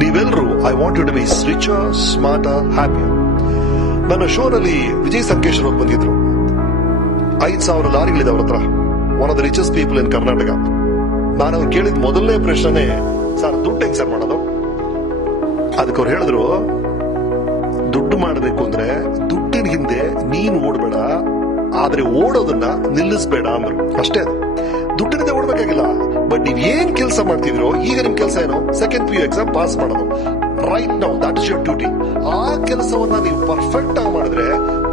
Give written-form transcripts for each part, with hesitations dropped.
ನೀವೆಲ್ಲರೂ I want you to be richer, smarter, happier. ನನ್ನ ಶೋನಲ್ಲಿ ವಿಜಯ್ ಸಂಕೇಶ್ ಅವರು ಬಂದಿದ್ರು. 5,000 ಲಾರಿಗಳಿದೆ ಅವ್ರ ಹತ್ರ. One of the richest people in Karnataka. ನಾನು ಅವ್ರು ಕೇಳಿದ ಮೊದಲನೇ ಪ್ರಶ್ನೆ, ಸರ್ ದುಡ್ಡು ಹೆಂಗ್ ಸರ್ ಮಾಡೋದು? ಅದಕ್ಕೆ ಅವ್ರು ಹೇಳಿದ್ರು, ದುಡ್ಡು ಮಾಡಬೇಕು ಅಂದ್ರೆ ದುಡ್ಡಿನ ಹಿಂದೆ ನೀನು ಓಡಬೇಡ, ಆದ್ರೆ ಓಡೋದನ್ನ ನಿಲ್ಲಿಸಬೇಡ ಅಂದ್ರು. ಅಷ್ಟೇ. ಅದು ದುಡ್ಡಿನಿಂದ ಓಡಬೇಕಾಗಿಲ್ಲ. ಬಟ್ ನೀವ್ ಏನ್ ಕೆಲಸ ಮಾಡ್ತಿದ್ರೋ, ಈಗ ನಿಮ್ ಕೆಲಸ ಏನು? ಸೆಕೆಂಡ್ PU ಎಕ್ಸಾಮ್ ಪಾಸ್ ಮಾಡೋದು. Right now that is your duty. ಆ ಕೆಲಸವನ್ನ ನೀವು ಪರ್ಫೆಕ್ಟ್ ಆಗಿ ಮಾಡಿದ್ರೆ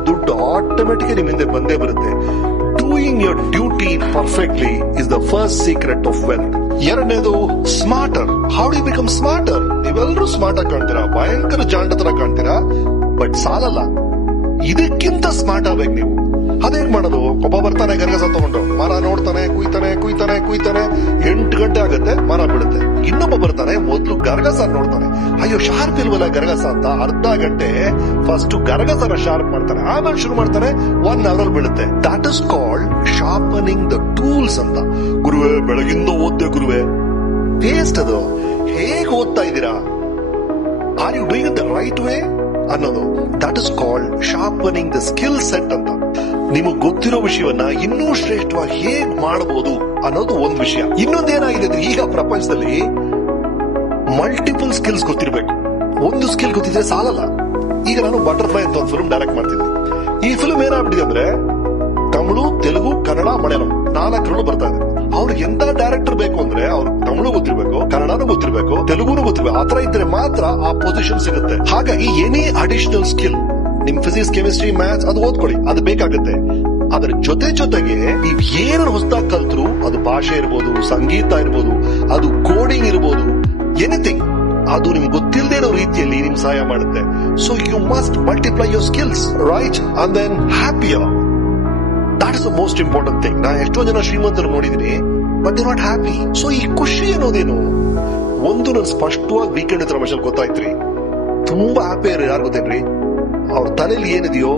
ದುಡ್ಡು ಆಟೋಮೆಟಿಕ್ ನಿಮ್ ಹಿಂದೆ ಬಂದೇ ಬರುತ್ತೆ. Doing your duty perfectly is the first secret of wealth. ಎರಡನೇದು smarter. How do become smarter? ನೀವೆಲ್ಲರೂ ಸ್ಮಾರ್ಟ್ ಆಗಿ ಕಾಣ್ತೀರಾ, ಭಯಂಕರ ಜಾಂಡತರ ಕಾಣ್ತೀರಾ, ಬಟ್ ಸಾಲಲ್ಲ. ಇದಕ್ಕಿಂತ ಸ್ಮಾರ್ಟ್ ಆಗ್ಬೇಕು ನೀವು. ಅದೇಗ್ ಮಾಡೋದು? ಒಬ್ಬ ಬರ್ತಾನೆ ಗರಗಸ ತಗೊಂಡು, ಮರ ನೋಡ್ತಾನೆ, ಕುಯ್ತಾನೆ 8 ಗಂಟೆ ಆಗುತ್ತೆ, ಮರ ಬಿಡುತ್ತೆ. ಇನ್ನೊಬ್ಬ ಬರ್ತಾನೆ, ಮೊದ್ಲು ಗರಗಸ ನೋಡ್ತಾನೆ, ಅಯ್ಯೋ ಶಾರ್ಪ್ ಇಲ್ವಲ್ಲ ಗರಗಸ ಅಂತ ಅರ್ಧ ಗಂಟೆ ಫಸ್ಟ್ ಗರಗಸನ ಶಾರ್ಪ್ ಮಾಡ್ತಾನೆ, ಆಮೇಲೆ ಶುರು ಮಾಡ್ತಾನೆ, 1 hour ಬೀಳುತ್ತೆ. That is called sharpening the tools ಅಂತ. ಗುರುವೆ ಬೆಳಗಿಂದ ಓದ್ದೆ ಗುರುವೆ, ಟೇಸ್ಟ್ ಅದು. ಹೇಗೆ ಓದ್ತಾ ಇದ್ದೀರಾ? Are you doing it the right way ಅನ್ನೋದು. That is called sharpening the skill set ಅಂತ. ನಿಮಗ್ ಗೊತ್ತಿರೋ ವಿಷಯವನ್ನ ಇನ್ನೂ ಶ್ರೇಷ್ಠವಾಗಿ ಹೇಗ್ ಮಾಡಬಹುದು ಅನ್ನೋದು ಒಂದು ವಿಷಯ. ಇನ್ನೊಂದೇನಾಗಿದೆ ಅಂದ್ರೆ, ಈಗ ಪ್ರಪಂಚದಲ್ಲಿ ಮಲ್ಟಿಪಲ್ ಸ್ಕಿಲ್ಸ್ ಗೊತ್ತಿರಬೇಕು. ಒಂದು ಸ್ಕಿಲ್ ಗೊತ್ತಿದ್ರೆ ಸಾಲಲ್ಲ. ಈಗ ನಾನು ಬಟರ್ಫ್ಲೈ ಅಂತ ಒಂದು ಫಿಲ್ಮ್ ಡೈರೆಕ್ಟ್ ಮಾಡ್ತಿದ್ದೆ. ಈ ಫಿಲ್ಮ್ ಏನಾಗ್ಬಿಟ್ಟಿದೆ ಅಂದ್ರೆ, ತಮಿಳು, ತೆಲುಗು, ಕನ್ನಡ, ಮಲಯಾಳಂ 4 ಬರ್ತಾ ಇದೆ. ಅವ್ರಿಗೆ ಎಂತ ಡೈರೆಕ್ಟರ್ ಬೇಕು ಅಂದ್ರೆ, ಅವ್ರು ತಮಿಳು ಗೊತ್ತಿರ್ಬೇಕು, ಕನ್ನಡನೂ ಗೊತ್ತಿರ್ಬೇಕು, ತೆಲುಗುನು ಗೊತ್ತಿರ್ಬೇಕು. ಆತರ ಇದ್ರೆ ಮಾತ್ರ ಆ ಪೊಸಿಷನ್ ಸಿಗುತ್ತೆ. ಹಾಗಾಗಿ ಎನಿ ಅಡಿಷನಲ್ ಸ್ಕಿಲ್, ನಿಮ್ ಫಿಸಿಕ್ಸ್, ಕೆಮಿಸ್ಟ್ರಿ, ಮ್ಯಾಥ್ಸ್ ಅದು ಓದ್ಕೊಳ್ಳಿ, ಅದು ಬೇಕಾಗುತ್ತೆ. ಅದ್ರ ಜೊತೆಗೆ ನೀವ್ ಏನಾರು ಹೊಸದಾಗಿ ಕಲ್ತ್ರು, ಅದು ಭಾಷೆ ಇರ್ಬೋದು, ಸಂಗೀತ ಇರ್ಬೋದು, ಅದು ಕೋಡಿಂಗ್ ಇರ್ಬೋದು, ಎನಿಥಿಂಗ್, ಅದು ನಿಮ್ಗೆ ಗೊತ್ತಿಲ್ಲದೆ ಇರೋ ರೀತಿಯಲ್ಲಿ ನಿಮ್ಗೆ ಸಹಾಯ ಮಾಡುತ್ತೆ. So you must multiply your skills, right? And then happier. That is the most important thing. ನಾ ಎಷ್ಟೋ ಜನ ಶ್ರೀಮಂತರು ನೋಡಿದೀನಿ, but they not happy. So ಈ ಖುಷಿ ಅನ್ನೋದೇನು? ಒಂದು ನನ್ ಸ್ಪಷ್ಟವಾಗಿ ವೀಕೆಂಡ್ ರಮೇಶಲ್ಲಿ ಗೊತ್ತಾಯ್ತ್ರಿ. ತುಂಬಾ ಹ್ಯಾಪಿ ಯಾರು ಗೊತ್ತೇನ್ರಿ? ಅವ್ರ ತಲೆಯಲ್ಲಿ ಏನಿದೆಯೋ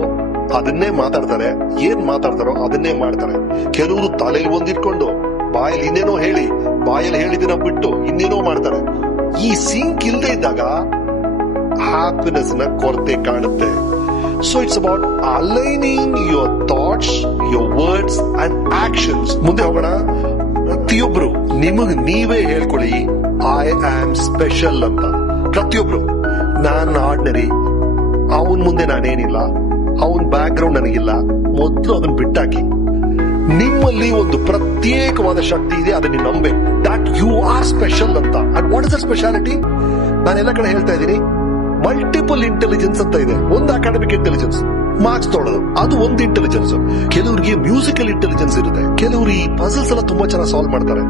ಅದನ್ನೇ ಮಾತಾಡ್ತಾರೆ, ಏನ್ ಮಾತಾಡ್ತಾರೋ ಅದನ್ನೇ ಮಾಡ್ತಾರೆ. ಕೆಲವರು ತಲೆಯಲ್ಲಿ ಒಂದಿಟ್ಕೊಂಡು ಬಾಯಲ್ಲಿ ಇನ್ನೇನೋ ಹೇಳಿ, ಬಾಯಲ್ಲಿ ಹೇಳಿದಿನ ಬಿಟ್ಟು ಇನ್ನೇನೋ ಮಾಡ್ತಾರೆ. ಈ ಸಿಂಕ್ ಇಲ್ಲದೆ ಇದ್ದಾಗ ಹ್ಯಾಪಿನೆಸ್ ನ ಕೊರತೆ ಕಾಣುತ್ತೆ. So it's about aligning your thoughts, your words and actions. ಮುಂದೆ ಹೋಗೋಣ. ಪ್ರತಿಯೊಬ್ರು ನಿಮಗ್ ನೀವೇ ಹೇಳ್ಕೊಳ್ಳಿ, ಐ ಆಮ್ ಸ್ಪೆಷಲ್ ಅಂತ. ಪ್ರತಿಯೊಬ್ರು, ನಾನು ಆರ್ಡಿನರಿ, ಅವನ್ ಮುಂದೆ ನಾನೇನಿಲ್ಲ, ಅವನ್ ಬ್ಯಾಕ್ ಗ್ರೌಂಡ್ ನನಗಿಲ್ಲ, ಮೊದಲು ಅದನ್ನ ಬಿಟ್ಟಾಕಿ. ನಿಮ್ಮಲ್ಲಿ ಒಂದು ಪ್ರತ್ಯೇಕವಾದ ಶಕ್ತಿ ಇದೆ, ಅದನ್ನ ನೀವು ನಂಬಬೇಕು. ದಟ್ ಯು ಆರ್ ಸ್ಪೆಷಲ್ ಅಂತ. And what is the speciality? ನಾನೆಲ್ಲ ಕಡೆ ಹೇಳ್ತಾ ಇದ್ದೀನಿ, ಮಲ್ಟಿಪಲ್ ಇಂಟೆಲಿಜೆನ್ಸ್ ಅಂತ ಇದೆ. ಒಂದು ಅಕಾಡೆಮಿಕ್ ಇಂಟೆಲಿಜೆನ್ಸ್, ಮಾರ್ಕ್ಸ್ ತೊಗೊಳ್ಳೋದು, ಅದು ಒಂದು ಇಂಟೆಲಿಜೆನ್ಸ್. ಕೆಲವರಿಗೆ ಮ್ಯೂಸಿಕಲ್ ಇಂಟೆಲಿಜೆನ್ಸ್ ಇರುತ್ತೆ, ಕೆಲವರು ಈ ಪಜಲ್ಸ್ ಎಲ್ಲ ತುಂಬಾ ಚೆನ್ನಾಗಿ ಸಾಲ್ವ್ ಮಾಡ್ತಾರೆ.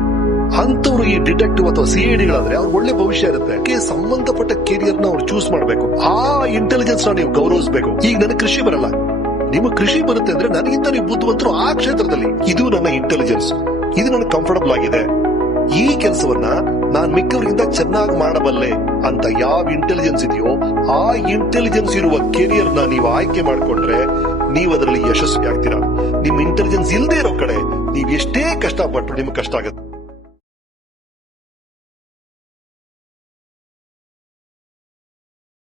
ಅಂತವ್ರು ಈ ಡಿಟೆಕ್ಟಿವ್ ಅಥವಾ CIDಗಳಾದ್ರೆ ಅವ್ರಿಗೆ ಒಳ್ಳೆ ಭವಿಷ್ಯ ಇರುತ್ತೆ. ಸಂಬಂಧಪಟ್ಟ ಕೆರಿಯರ್ ನ ಅವ್ರು ಚೂಸ್ ಮಾಡಬೇಕು. ಆ ಇಂಟೆಲಿಜೆನ್ಸ್ ನ ನೀವು ಗೌರವಿಸಬೇಕು. ಈಗ ನನಗೆ ಕೃಷಿ ಬರಲ್ಲ, ನಿಮಗೆ ಕೃಷಿ ಬರುತ್ತೆ ಅಂದ್ರೆ ನನಗಿಂತ ನೀವು ಬುದ್ಧಿವಂತರು ಆ ಕ್ಷೇತ್ರದಲ್ಲಿ. ಇದು ನನ್ನ ಇಂಟೆಲಿಜೆನ್ಸ್, ಇದು ನನಗೆ ಕಂಫರ್ಟಬಲ್ ಆಗಿದೆ. ಈ ಕೆಲಸವನ್ನ ನಾನ್ ಮಿಕ್ಕವರಿಗಿಂತ ಚೆನ್ನಾಗಿ ಮಾಡಬಲ್ಲೆ ಅಂತ ಯಾವ ಇಂಟೆಲಿಜೆನ್ಸ್ ಇದೆಯೋ, ಆ ಇಂಟೆಲಿಜೆನ್ಸ್ ಇರುವ ಕೆರಿಯರ್ ನ ನೀವು ಆಯ್ಕೆ ಮಾಡ್ಕೊಂಡ್ರೆ ನೀವು ಅದರಲ್ಲಿ ಯಶಸ್ವಿ ಆಗ್ತೀರಾ. ನಿಮ್ ಇಂಟೆಲಿಜೆನ್ಸ್ ಇಲ್ಲದೆ ಇರೋ ಕಡೆ ನೀವ್ ಎಷ್ಟೇ ಕಷ್ಟಪಟ್ಟರು ನಿಮ್ಗೆ ಕಷ್ಟ ಆಗುತ್ತೆ.